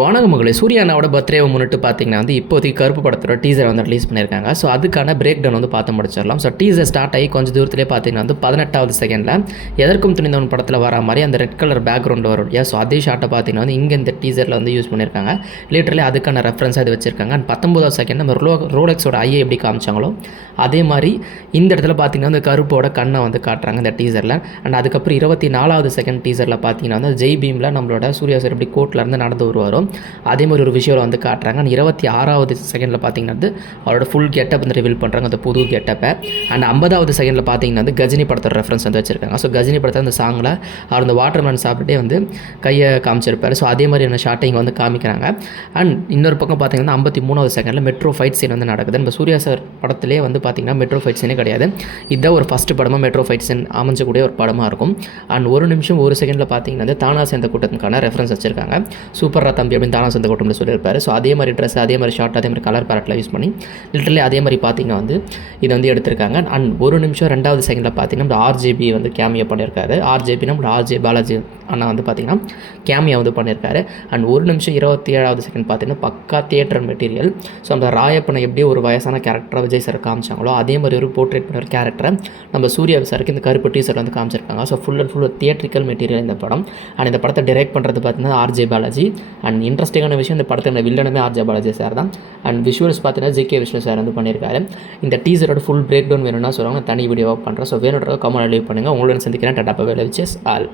வணக்கம் மகளே. சூர்யா அண்ணாவோட பர்த்டேவை முன்னிட்டு பார்த்தீங்கன்னா இப்போதைக்கு கருப்பு படத்தோட டீசர் ரிலீஸ் பண்ணியிருக்காங்க. ஸோ அதுக்கான பிரேக் டவுன் பார்த்து முடிச்சிடலாம். ஸோ டீசர் ஸ்டார்ட் ஆகி கொஞ்சம் தூரத்திலே பார்த்தீங்கன்னா 18வது செகண்டில் எதற்கும் துணிந்தவன் படத்தில் வர மாதிரி அந்த ரெட் கலர் பேக்ரவுண்ட் வரும் இல்லையா. ஸோ அதே ஷாட்டை பார்த்தீங்கன்னா இங்கே இந்த டீசரில் யூஸ் பண்ணியிருக்காங்க. லிட்டரலி அதுக்கான ரெஃபரன்ஸாக இது வச்சிருக்காங்க. அண்ட் 19வது செகண்ட் நம்ம ரோலெக்ஸோட ஐயை எப்படி காமிச்சாங்களோ அதே மாதிரி இந்த இடத்துல பார்த்தீங்கன்னா அந்த கருப்போட கண்ணை காட்டுறாங்க இந்த டீசரில். அண்ட் அதுக்கப்புறம் 24வது செகண்ட் டீசரில் பார்த்தீங்கன்னா ஜெய் பீமில் நம்மளோட சூர்யா சார் எப்படி கோர்ட்லேருந்து நடந்து வருவாரோ அதே மாதிரி ஒரு விஷயம் காட்டுறாங்க. அண்ட் 26வது செகண்டில் பார்த்தீங்கன்னா அவரோட ஃபுல் கெட்டப் ரிவீல் பண்ணுறாங்க, அந்த புது கெட்டப்பை. அண்ட் 50வது செகண்டில் பார்த்தீங்கன்னா கஜினி படத்தோட ரெஃபரன்ஸ் வச்சிருக்காங்க. ஸோ கஜினி படத்தை அந்த சாங்கில் அவர் அந்த வாட்டர் மேன் சாப்பிட்டே கையை காமிச்சிருப்பார். ஸோ அதே மாதிரியான ஷாட்டை இங்கே காமிக்கிறாங்க. அண்ட் இன்னொரு பக்கம் பார்த்தீங்கன்னா 53வது செகண்டில் மெட்ரோ ஃபைட் சீன் நடக்குது. நம்ம சூர்யா சார் படத்திலே பார்த்தீங்கன்னா மெட்ரோ ஃபைட் சீனே கிடையாது. இதுதான் ஒரு ஃபஸ்ட்டு படமாக மெட்ரோ ஃபைட் சீன் அமைஞ்சக்கூடிய ஒரு படமாக இருக்கும். அண்ட் ஒரு நிமிஷம் ஒரு செகண்டில் பார்த்தீங்கன்னா தானா சேர்ந்த கூட்டத்துக்கான ரெஃபரன்ஸ் வச்சிருக்காங்க. சூப்பரா தம்பி அப்படின்னு தானா சேர்ந்த கூட்டம்னு சொல்லியிருப்பாரு. ஸோ அதே மாதிரி ட்ரெஸ், அதே மாதிரி ஷார்ட், அதே மாதிரி கலர் பேலட்டில் யூஸ் பண்ணி லிட்டரலி அதே மாதிரி பார்த்தீங்கன்னா இதை எடுத்திருக்காங்க. அண்ட் ஒரு நிமிஷம் 2வது செகண்டில் பார்த்தீங்கன்னா நம்ம ஆர்ஜேபி கேமியா பண்ணியிருக்காரு. ஆர்ஜேபி நம்ம ஆர்ஜே பாலாஜி அண்ணா பார்த்தீங்கன்னா கேமியா பண்ணியிருக்காரு. அண்ட் ஒரு நிமிஷம் 27வது செகண்ட் பார்த்தீங்கன்னா பக்கா தியேட்டர் மெட்டீரியல். ஸோ நம்ம ராயப்பனை எப்படி ஒரு வயசான கேரக்டராக விஜய் சார் காமிச்சாங்களோ அதே மாதிரி ஒரு போர்ட்ரேட் பண்ண ஒரு கேரக்டரை நம்ம சூர்யா சாருக்கு இந்த கருப்பு டீசர் காமிச்சிருக்காங்க. ஸோ ஃபுல் அண்ட் ஃபுல் ஒரு தியேட்ரிக்கல் மெட்டீரியல் இந்த படம். அண்ட் இந்த படத்தை டைரக்ட் பண்ணுறது பார்த்தீங்கன்னா ஆர்ஜே பாலாஜி. அண்ட் இன்ட்ரெஸ்டிங்கான விஷயம், இந்த படத்தில் வில்லனுமே ஆர்ஜே பாலாஜி சார் தான். அண்ட் விஷுவல்ஸ் பார்த்தீங்கன்னா ஜே.கே. விஷ்ணு சார் பண்ணியிருக்காரு. இந்த டீசரோட ஃபுல் பிரேக் டவுன் வேணும்னா சொல்லுவாங்க, தனி வீடியோவாக பண்ணுறேன். ஸோ வேணுன்ற கமெண்ட் லீவ் பண்ணுங்கள். உங்களுடன் சந்திக்கிறேன். Tata bye bye. Love you all.